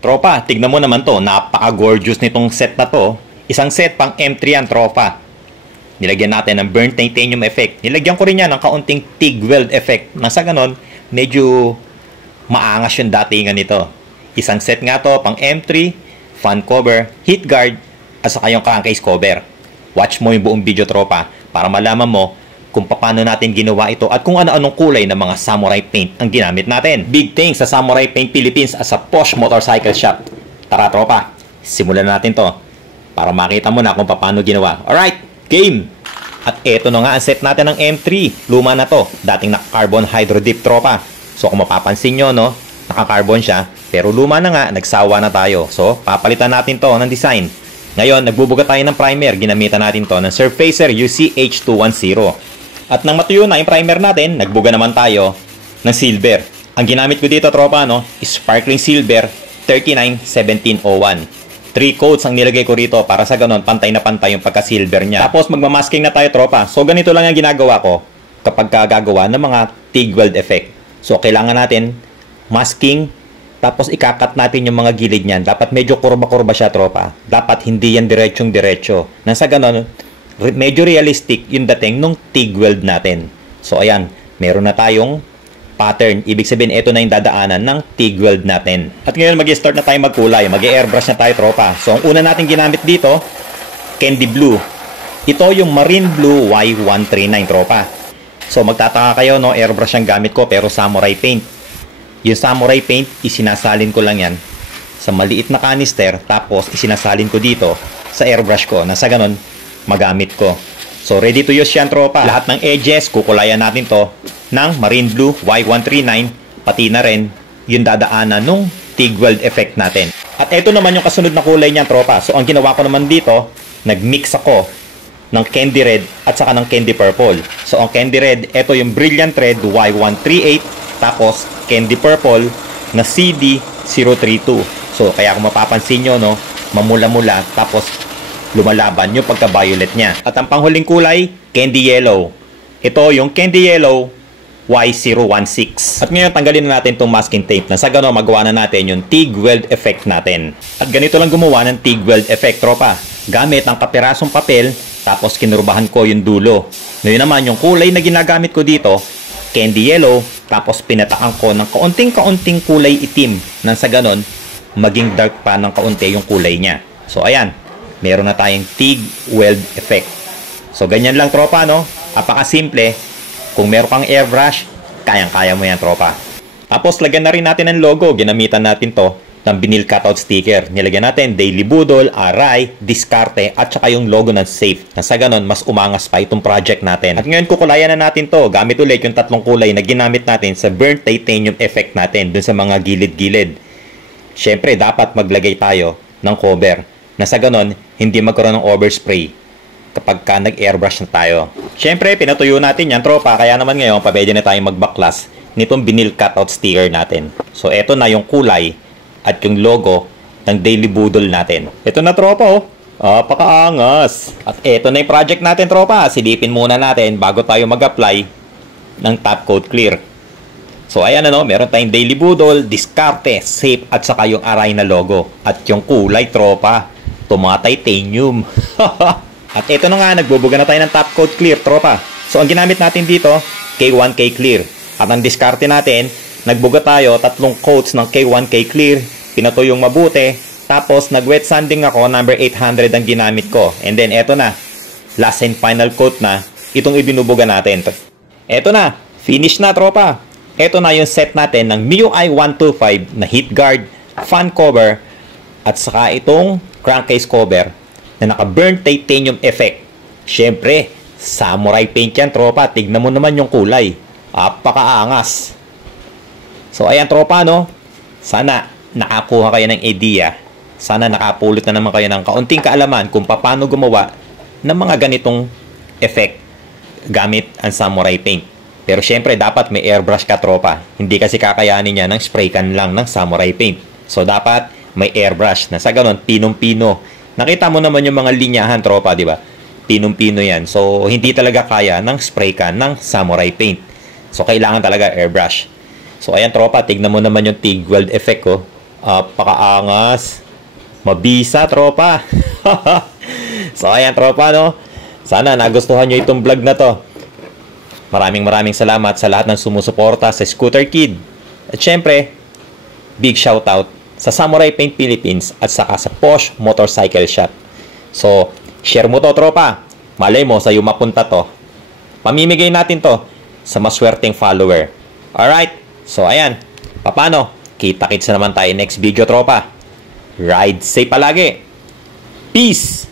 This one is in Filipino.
Tropa, tignan mo naman to. Napaka-gorgeous nitong set na to. Isang set pang M3 yan, tropa. Nilagyan natin ng burnt titanium effect. Nilagyan ko rin yan ng kaunting TIG weld effect. Nasa ganon, medyo maangas yung datingan nito. Isang set nga to pang M3, fan cover, heat guard, at saka yung crankcase cover. Watch mo yung buong video, tropa, para malaman mo kung paano natin ginawa ito at kung ano-anong kulay ng mga Samurai Paint ang ginamit natin. Big thanks sa Samurai Paint Philippines at sa Posh Motorcycle Shop. Tara, tropa, simulan natin to para makita mo na kung paano ginawa. Alright, game! At eto na nga ang set natin ng M3. Luma na to, dating naka-carbon hydro dip, tropa. So kung mapapansin nyo, no, naka-carbon siya, pero luma na nga, nagsawa na tayo. So papalitan natin to ng design. Ngayon, nagbubuga tayo ng primer. Ginamitan natin to ng Surfacer UCH210. At nang matuyo na yung primer natin, nagbuga naman tayo ng silver. Ang ginamit ko dito, tropa, no, is sparkling silver 391701. 3 coats ang nilagay ko rito para sa ganon, pantay na pantay yung pagka-silver niya. Tapos magmamasking na tayo, tropa. So ganito lang ang ginagawa ko kapag gagawa ng mga TIG weld effect. So kailangan natin masking, tapos ikakat natin yung mga gilid niyan. Dapat medyo kurba-kurba siya, tropa. Dapat hindi yan diretsyong-diretso. Nang sa ganon, medyo realistic yung dating nung TIG weld natin. So ayan, meron na tayong pattern. Ibig sabihin, ito na yung dadaanan ng TIG weld natin. At ngayon, mag-start na tayo magkulay. Mag-airbrush na tayo, tropa. So ang una natin ginamit dito, candy blue. Ito yung marine blue Y139, tropa. So magtataka kayo, no, airbrush ang gamit ko pero samurai paint. Yung samurai paint, isinasalin ko lang yan sa maliit na canister, tapos isinasalin ko dito sa airbrush ko na sa ganon magamit ko. So ready to use yan, tropa. Lahat ng edges, kukulayan natin to ng marine blue Y139, pati na rin yung dadaanan nung TIG weld effect natin. At ito naman yung kasunod na kulay niyan, tropa. So ang ginawa ko naman dito, nagmix ako ng candy red at saka ng candy purple. So ang candy red, ito yung brilliant red Y138, tapos candy purple na CD032. So kaya kung mapapansin nyo, no, mamula-mula, tapos lumalaban yung pagka-violet niya. At ang panghuling kulay, candy yellow. Ito yung candy yellow Y016. At ngayon, tanggalin na natin itong masking tape na sa gano'n magawa na natin yung TIG weld effect natin. At ganito lang gumawa ng TIG weld effect, tropa. Gamit ang kapirasong papel, tapos kinurbahan ko yung dulo. Ngayon naman, yung kulay na ginagamit ko dito, candy yellow, tapos pinatakan ko ng kaunting-kaunting kulay itim nang sa gano'n maging dark pa ng kaunti yung kulay niya. So ayan, meron na tayong TIG weld effect. So ganyan lang, tropa, no? Apaka-simple. Kung meron kang airbrush, kayang-kaya mo yan, tropa. Tapos lagyan na rin natin ng logo. Ginamitan natin to ng vinyl cutout sticker. Nilagyan natin Daily Budol, Aray, Diskarte, at saka yung logo ng Safe. Nasa ganon, mas umangas pa itong project natin. At ngayon, kukulayan na natin to. Gamit ulit yung tatlong kulay na ginamit natin sa burnt titanium effect natin dun sa mga gilid-gilid. Syempre, dapat maglagay tayo ng cover. Nasa ganon, hindi magkaroon ng overspray kapag ka nag-airbrush na tayo. Syempre, pinatuyo natin yan, tropa. Kaya naman ngayon, pwede na tayong magbaklas nitong vinyl cutout sticker natin. So, eto na yung kulay at yung logo ng Daily Budol natin. Ito na, tropa, oh. Pakaangas. At eto na yung project natin, tropa. Silipin muna natin bago tayo mag-apply ng top coat clear. So, ayan, ano, meron tayong Daily Budol, Diskarte, Safe, at saka yung Aray na logo. At yung kulay, tropa, titanium. At ito na nga, nagbubuga na tayo ng top coat clear, tropa. So, ang ginamit natin dito, K1K clear. At ang diskarte natin, nagbuga tayo, 3 coats ng K1K clear, pinatuyong mabuti, tapos nag-wet sanding ako, number 800 ang ginamit ko. And then, eto na, last and final coat na, itong ibinubuga natin. Eto na, finish na, tropa. Eto na yung set natin ng MIUI 125 na heat guard, fan cover, at saka itong crankcase cover na naka-burnt titanium effect. Syempre, samurai paint yan, tropa. Tignan mo naman yung kulay. Apakaangas. So, ayan, tropa, no? Sana nakakuha kayo ng idea. Sana nakapulot na naman kayo ng kaunting kaalaman kung paano gumawa ng mga ganitong effect gamit ang samurai paint. Pero syempre, dapat may airbrush ka, tropa. Hindi kasi kakayanin niya ng spray can lang ng samurai paint. So, dapat may airbrush na sa ganon, pinong-pino. Nakita mo naman yung mga linyahan, tropa, di ba? Pinong-pino yan. So, hindi talaga kaya ng spray can ng samurai paint. So, kailangan talaga airbrush. So, ayan, tropa, tignan mo naman yung TIG weld effect ko. Pakaangas. Mabisa, tropa. So, ayan, tropa, no? Sana nagustuhan nyo itong vlog na to. Maraming salamat sa lahat ng sumusuporta sa Scooter Kid. At syempre, big shoutout sa Samurai Paint Philippines at saka sa Posh Motorcycle Shop. So, share mo to, tropa. Malay mo, sa'yo mapunta to. Pamimigay natin to sa maswerteng follower. Alright? So, ayan. Paano? Kita-kits na naman tayo next video, tropa. Ride safe palagi. Peace!